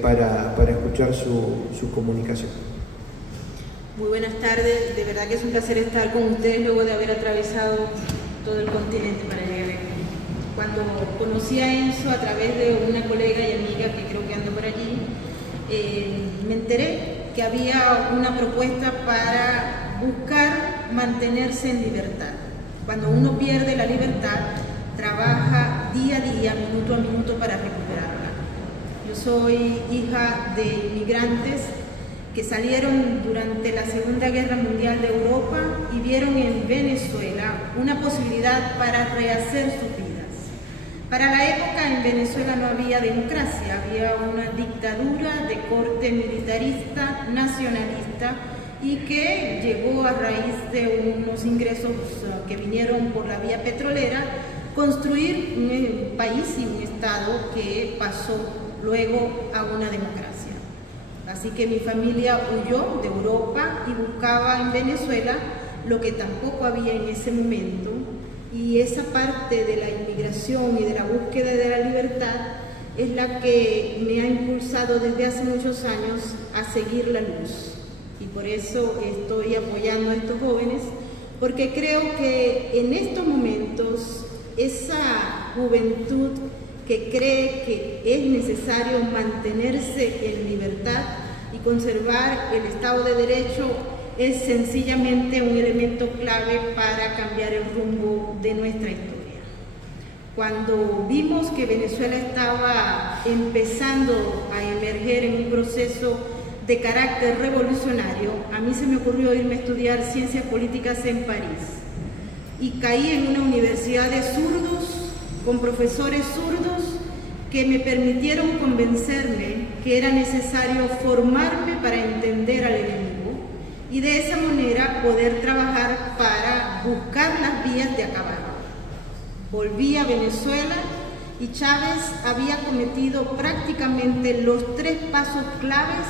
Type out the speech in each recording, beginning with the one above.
para escuchar su comunicación. Muy buenas tardes, de verdad que es un placer estar con ustedes luego de haber atravesado todo el continente para llegar aquí. Cuando conocí a Enzo a través de una colega y amiga que creo que anda por allí, me enteré que había una propuesta para buscar mantenerse en libertad. Cuando uno pierde la libertad, trabaja día a día, minuto a minuto para recuperarla. Yo soy hija de inmigrantes que salieron durante la Segunda Guerra Mundial de Europa y vieron en Venezuela una posibilidad para rehacer sus vidas. Para la época en Venezuela no había democracia, había una dictadura de corte militarista, nacionalista, y que llegó a raíz de unos ingresos que vinieron por la vía petrolera, construir un país y un estado que pasó luego a una democracia. Así que mi familia huyó de Europa y buscaba en Venezuela lo que tampoco había en ese momento, y esa parte de la inmigración y de la búsqueda de la libertad es la que me ha impulsado desde hace muchos años a seguir la luz. Y por eso estoy apoyando a estos jóvenes, porque creo que en estos momentos esa juventud que cree que es necesario mantenerse en libertad y conservar el Estado de Derecho es sencillamente un elemento clave para cambiar el rumbo de nuestra historia. Cuando vimos que Venezuela estaba empezando a emerger en un proceso de carácter revolucionario, a mí se me ocurrió irme a estudiar ciencias políticas en París y caí en una universidad de zurdos, con profesores zurdos que me permitieron convencerme que era necesario formarme para entender al enemigo y de esa manera poder trabajar para buscar las vías de acabar. Volví a Venezuela y Chávez había cometido prácticamente los 3 pasos claves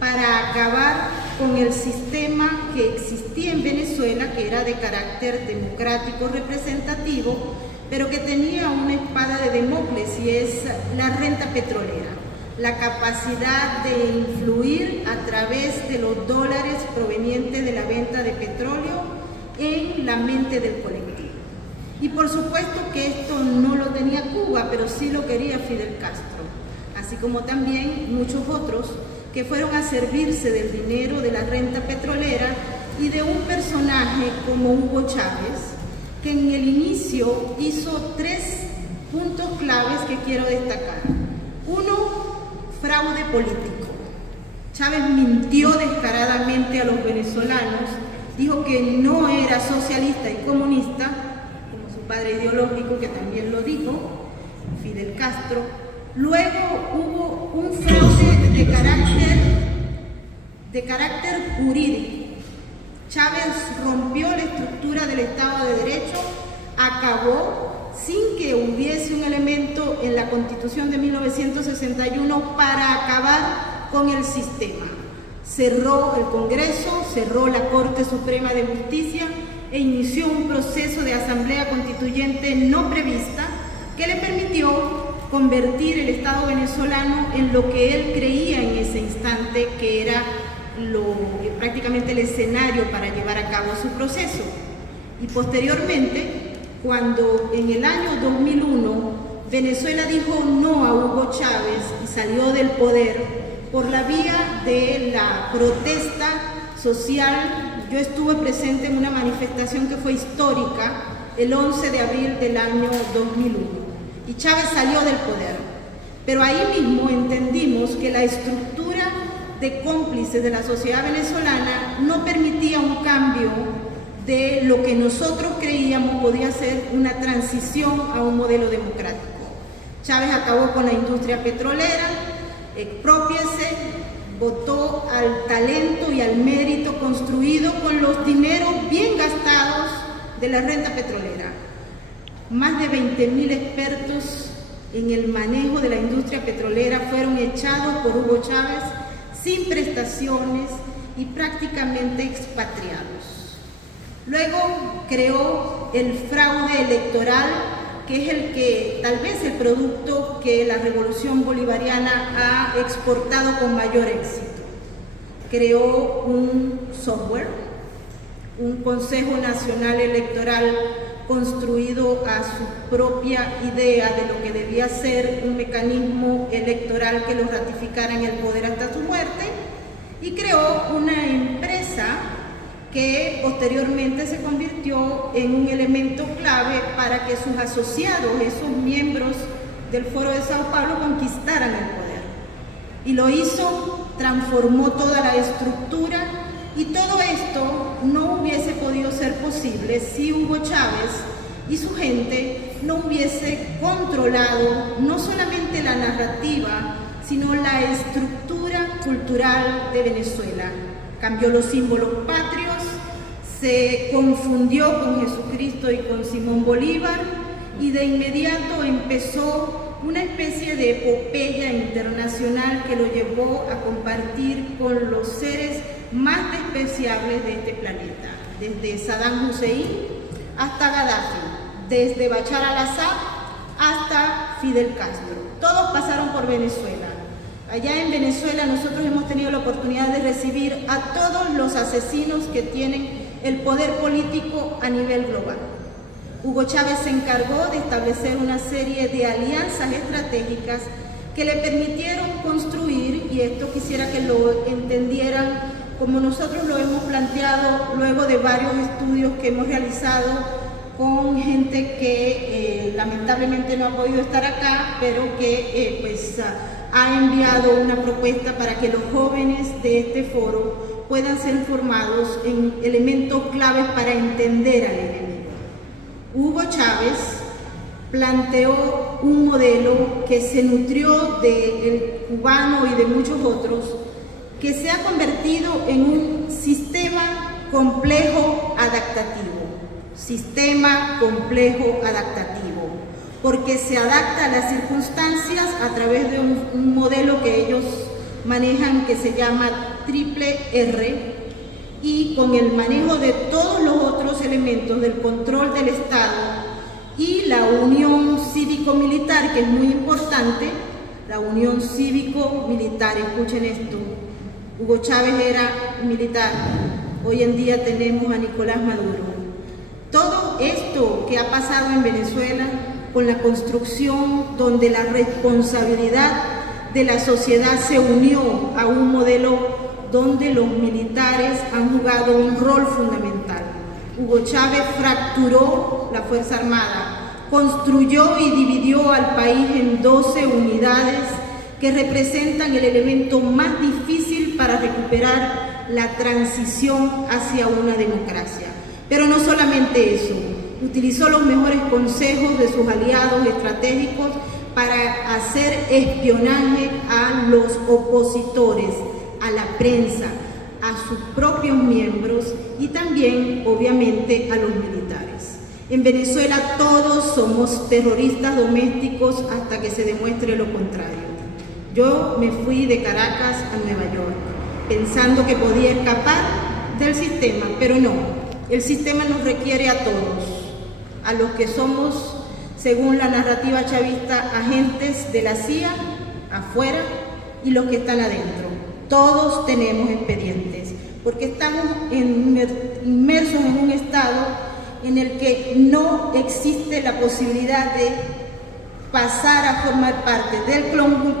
para acabar con el sistema que existía en Venezuela, que era de carácter democrático representativo, pero que tenía una espada de Damocles, y es la renta petrolera, la capacidad de influir a través de los dólares provenientes de la venta de petróleo en la mente del colectivo. Y por supuesto que esto no lo tenía Cuba, pero sí lo quería Fidel Castro, así como también muchos otros que fueron a servirse del dinero de la renta petrolera y de un personaje como Hugo Chávez, que en el inicio hizo 3 puntos claves que quiero destacar. 1, fraude político. Chávez mintió descaradamente a los venezolanos, dijo que no era socialista y comunista, como su padre ideológico, que también lo dijo, Fidel Castro. Luego hubo un fraude de carácter jurídico. Chávez rompió la estructura del Estado de Derecho, acabó sin que hubiese un elemento en la Constitución de 1961 para acabar con el sistema. Cerró el Congreso, cerró la Corte Suprema de Justicia e inició un proceso de asamblea constituyente no prevista que le permitió convertir el Estado venezolano en lo que él creía en ese instante que era prácticamente el escenario para llevar a cabo su proceso. Y posteriormente, cuando en el año 2001 Venezuela dijo no a Hugo Chávez y salió del poder por la vía de la protesta social, yo estuve presente en una manifestación que fue histórica el 11 de abril del año 2001 y Chávez salió del poder. Pero ahí mismo entendimos que la estructura de cómplices de la sociedad venezolana no permitía un cambio de lo que nosotros creíamos podía ser una transición a un modelo democrático. Chávez acabó con la industria petrolera, exprópiese, votó al talento y al mérito construido con los dineros bien gastados de la renta petrolera. Más de 20.000 expertos en el manejo de la industria petrolera fueron echados por Hugo Chávez sin prestaciones y prácticamente expatriados. Luego creó el fraude electoral que es el que tal vez el producto que la revolución bolivariana ha exportado con mayor éxito. Creó un software, un Consejo Nacional Electoral construido a su propia idea de lo que debía ser un mecanismo electoral que lo ratificara en el poder hasta su muerte, y creó una empresa que posteriormente se convirtió en un elemento clave para que sus asociados, esos miembros del Foro de Sao Paulo, conquistaran el poder. Y lo hizo, transformó toda la estructura, y todo esto no hubiese podido ser posible si Hugo Chávez y su gente no hubiese controlado no solamente la narrativa, sino la estructura cultural de Venezuela. Cambió los símbolos patrios, se confundió con Jesucristo y con Simón Bolívar, y de inmediato empezó una especie de epopeya internacional que lo llevó a compartir con los seres más despreciables de este planeta, desde Saddam Hussein hasta Gaddafi, desde Bashar al-Assad hasta Fidel Castro. Todos pasaron por Venezuela. Allá en Venezuela nosotros hemos tenido la oportunidad de recibir a todos los asesinos que tienen el poder político a nivel global. Hugo Chávez se encargó de establecer una serie de alianzas estratégicas que le permitieron construir, y esto quisiera que lo entendieran como nosotros lo hemos planteado luego de varios estudios que hemos realizado con gente que lamentablemente no ha podido estar acá, pero que ha enviado una propuesta para que los jóvenes de este foro puedan ser formados en elementos claves para entender al enemigo. Hugo Chávez planteó un modelo que se nutrió del cubano y de muchos otros, que se ha convertido en un sistema complejo adaptativo. Sistema complejo adaptativo, porque se adapta a las circunstancias a través de un modelo que ellos manejan que se llama triple R, y con el manejo de todos los otros elementos del control del Estado y la unión cívico-militar, que es muy importante, la unión cívico-militar. Escuchen esto, Hugo Chávez era militar, hoy en día tenemos a Nicolás Maduro. Todo esto que ha pasado en Venezuela con la construcción donde la responsabilidad de la sociedad se unió a un modelo donde los militares han jugado un rol fundamental. Hugo Chávez fracturó la Fuerza Armada, construyó y dividió al país en 12 unidades que representan el elemento más difícil para recuperar la transición hacia una democracia. Pero no solamente eso, utilizó los mejores consejos de sus aliados estratégicos para hacer espionaje a los opositores, a la prensa, a sus propios miembros y también, obviamente, a los militares. En Venezuela todos somos terroristas domésticos hasta que se demuestre lo contrario. Yo me fui de Caracas a Nueva York pensando que podía escapar del sistema, pero no. El sistema nos requiere a todos, a los que somos, según la narrativa chavista, agentes de la CIA afuera y los que están adentro. Todos tenemos expedientes, porque estamos inmersos en un estado en el que no existe la posibilidad de pasar a formar parte del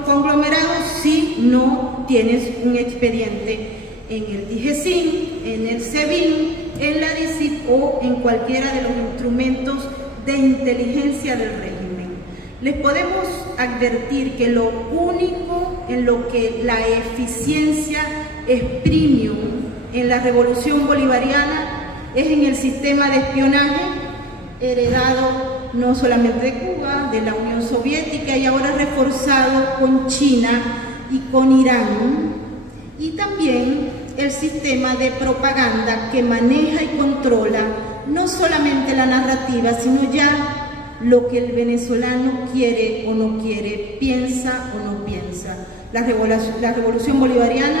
conglomerado si no tienes un expediente en el DIGESIN, en el SEBIN, en la DICIT o en cualquiera de los instrumentos de inteligencia del régimen. Les podemos advertir que lo único en lo que la eficiencia es premium en la revolución bolivariana es en el sistema de espionaje heredado no solamente de Cuba, de la Unión Soviética y ahora reforzado con China y con Irán, y también el sistema de propaganda que maneja y controla no solamente la narrativa, sino ya lo que el venezolano quiere o no quiere, piensa o no piensa. La revolución bolivariana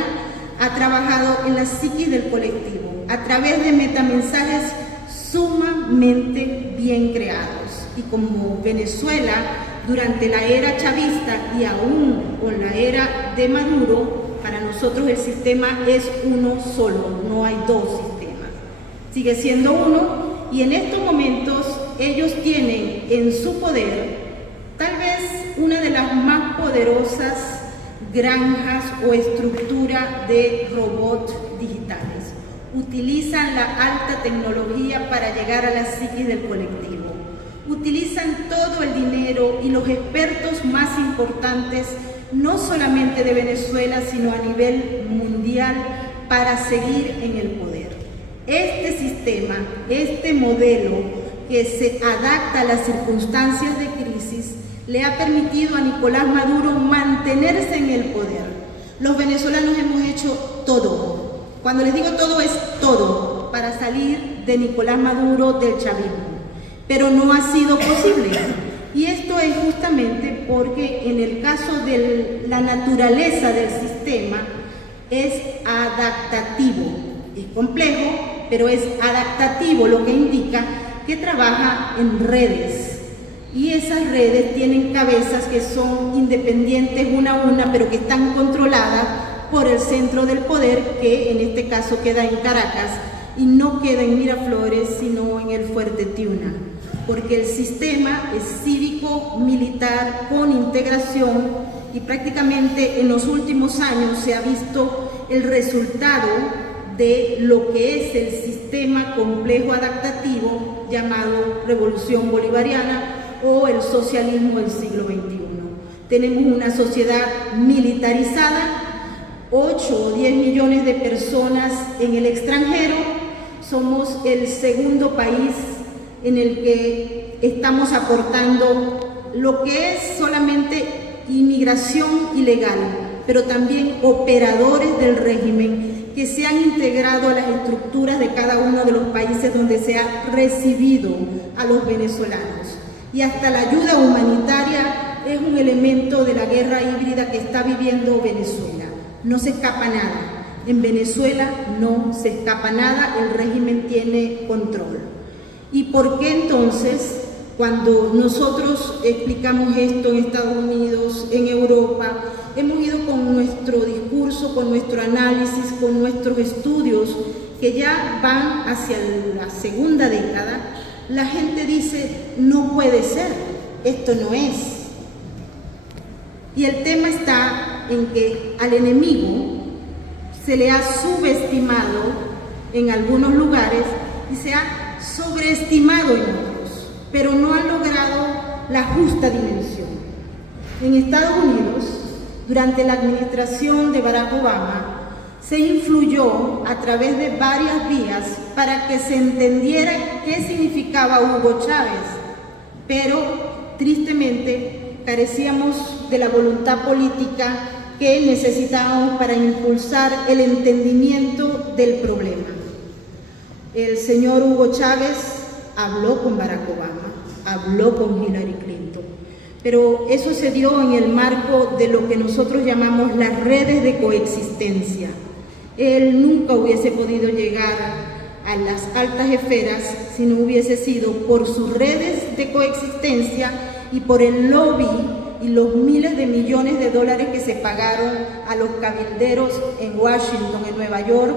ha trabajado en la psiquis del colectivo a través de metamensajes sumamente bien creados. Y como Venezuela, durante la era chavista y aún con la era de Maduro, para nosotros el sistema es uno solo, no hay dos sistemas. Sigue siendo uno y en estos momentos ellos tienen en su poder tal vez una de las más poderosas granjas o estructura de robots digitales. Utilizan la alta tecnología para llegar a la psiquis del colectivo. Utilizan todo el dinero y los expertos más importantes, no solamente de Venezuela, sino a nivel mundial, para seguir en el poder. Este sistema, este modelo que se adapta a las circunstancias de crisis, le ha permitido a Nicolás Maduro mantenerse en el poder. Los venezolanos hemos hecho todo. Cuando les digo todo, es todo, para salir de Nicolás Maduro, del chavismo. Pero no ha sido posible. Y esto es justamente porque en el caso de la naturaleza del sistema es adaptativo. Es complejo, pero es adaptativo, lo que indica que trabaja en redes. Y esas redes tienen cabezas que son independientes una a una, pero que están controladas por el centro del poder, que en este caso queda en Caracas y no queda en Miraflores, sino en el Fuerte Tiuna. Porque el sistema es cívico-militar con integración y prácticamente en los últimos años se ha visto el resultado de lo que es el sistema complejo adaptativo llamado Revolución Bolivariana o el socialismo del siglo XXI. Tenemos una sociedad militarizada, 8 o 10 millones de personas en el extranjero, somos el segundo país en el que estamos aportando lo que es solamente inmigración ilegal, pero también operadores del régimen que se han integrado a las estructuras de cada uno de los países donde se ha recibido a los venezolanos. Y hasta la ayuda humanitaria es un elemento de la guerra híbrida que está viviendo Venezuela. No se escapa nada. En Venezuela no se escapa nada, el régimen tiene control. ¿Y por qué entonces, cuando nosotros explicamos esto en Estados Unidos, en Europa, hemos ido con nuestro discurso, con nuestro análisis, con nuestros estudios, que ya van hacia la segunda década, la gente dice, no puede ser, esto no es? Y el tema está en que al enemigo se le ha subestimado en algunos lugares y se ha sobreestimado en otros, pero no ha logrado la justa dimensión. En Estados Unidos, durante la administración de Barack Obama, se influyó a través de varias vías para que se entendiera qué significaba Hugo Chávez, pero tristemente carecíamos de la voluntad política que necesitábamos para impulsar el entendimiento del problema. El señor Hugo Chávez habló con Barack Obama, habló con Hillary Clinton, pero eso se dio en el marco de lo que nosotros llamamos las redes de coexistencia. Él nunca hubiese podido llegar a las altas esferas si no hubiese sido por sus redes de coexistencia y por el lobby y los miles de millones de dólares que se pagaron a los cabilderos en Washington, en Nueva York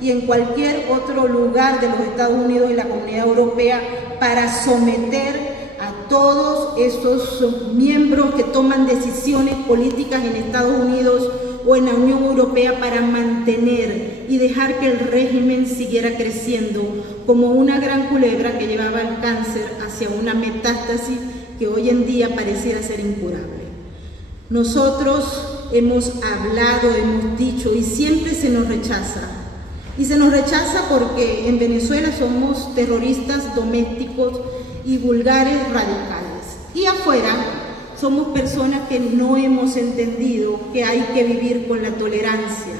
y en cualquier otro lugar de los Estados Unidos y la Comunidad Europea para someter a todos esos miembros que toman decisiones políticas en Estados Unidos o en la Unión Europea para mantener y dejar que el régimen siguiera creciendo como una gran culebra que llevaba el cáncer hacia una metástasis que hoy en día pareciera ser incurable. Nosotros hemos hablado, hemos dicho y siempre se nos rechaza. Y se nos rechaza porque en Venezuela somos terroristas domésticos y vulgares radicales. Y afuera somos personas que no hemos entendido que hay que vivir con la tolerancia,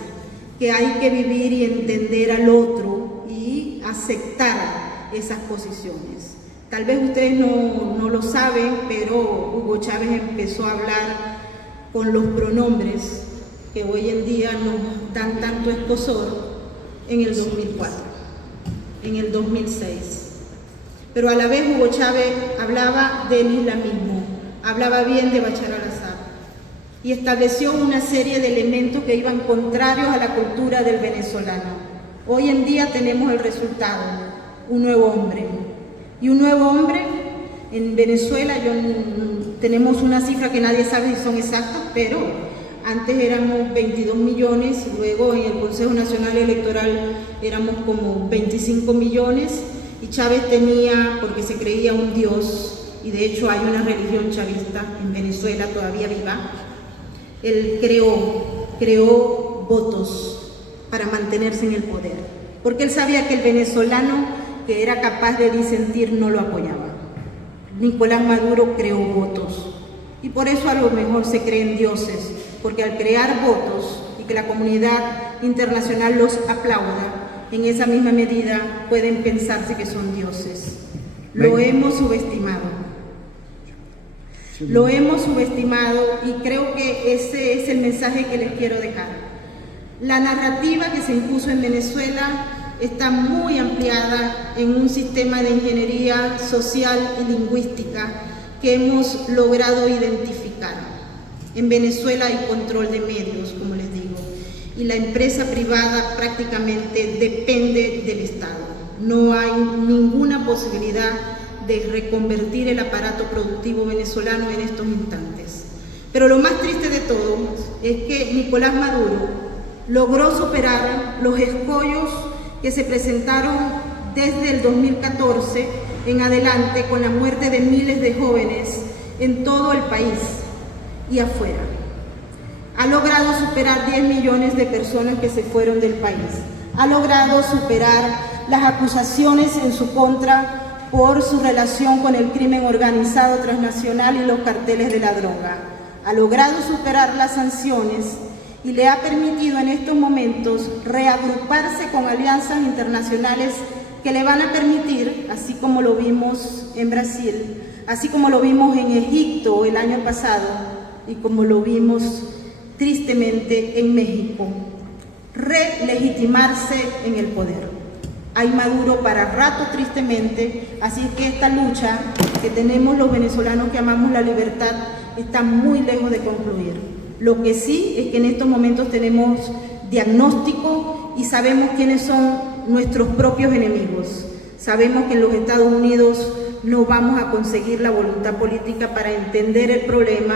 que hay que vivir y entender al otro y aceptar esas posiciones. Tal vez ustedes no lo saben, pero Hugo Chávez empezó a hablar con los pronombres que hoy en día nos dan tanto escozor en el 2004, en el 2006. pero a la vez Hugo Chávez hablaba del islamismo, hablaba bien de Bashar al-Assad y estableció una serie de elementos que iban contrarios a la cultura del venezolano. Hoy en día tenemos el resultado, un nuevo hombre. Y un nuevo hombre en Venezuela, tenemos una cifra que nadie sabe si son exactas, pero antes éramos 22 millones, y luego en el Consejo Nacional Electoral éramos como 25 millones, y Chávez tenía, porque se creía un dios, y de hecho hay una religión chavista en Venezuela todavía viva, él creó votos para mantenerse en el poder, porque él sabía que el venezolano que era capaz de disentir no lo apoyaba. Nicolás Maduro creó votos, y por eso a lo mejor se creen dioses, porque al crear votos y que la comunidad internacional los aplauda, en esa misma medida pueden pensarse que son dioses. Lo hemos subestimado. Lo hemos subestimado, y creo que ese es el mensaje que les quiero dejar. La narrativa que se impuso en Venezuela está muy ampliada en un sistema de ingeniería social y lingüística que hemos logrado identificar. En Venezuela hay control de medios, como les digo, y la empresa privada prácticamente depende del Estado. No hay ninguna posibilidad de reconvertir el aparato productivo venezolano en estos instantes. Pero lo más triste de todo es que Nicolás Maduro logró superar los escollos que se presentaron desde el 2014 en adelante con la muerte de miles de jóvenes en todo el país y afuera. Ha logrado superar 10 millones de personas que se fueron del país. Ha logrado superar las acusaciones en su contra por su relación con el crimen organizado transnacional y los carteles de la droga. Ha logrado superar las sanciones y le ha permitido en estos momentos reagruparse con alianzas internacionales que le van a permitir, así como lo vimos en Brasil, así como lo vimos en Egipto el año pasado y como lo vimos tristemente en México, relegitimarse en el poder. Hay Maduro para rato, tristemente, así es que esta lucha que tenemos los venezolanos que amamos la libertad está muy lejos de concluir. Lo que sí es que en estos momentos tenemos diagnóstico y sabemos quiénes son nuestros propios enemigos. Sabemos que en los Estados Unidos no vamos a conseguir la voluntad política para entender el problema,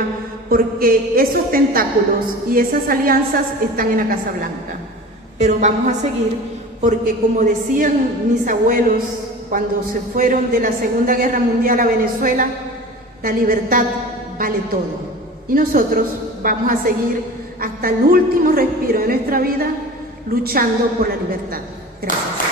porque esos tentáculos y esas alianzas están en la Casa Blanca. Pero vamos a seguir, porque como decían mis abuelos cuando se fueron de la Segunda Guerra Mundial a Venezuela, la libertad vale todo. Y nosotros vamos a seguir hasta el último respiro de nuestra vida luchando por la libertad. Gracias.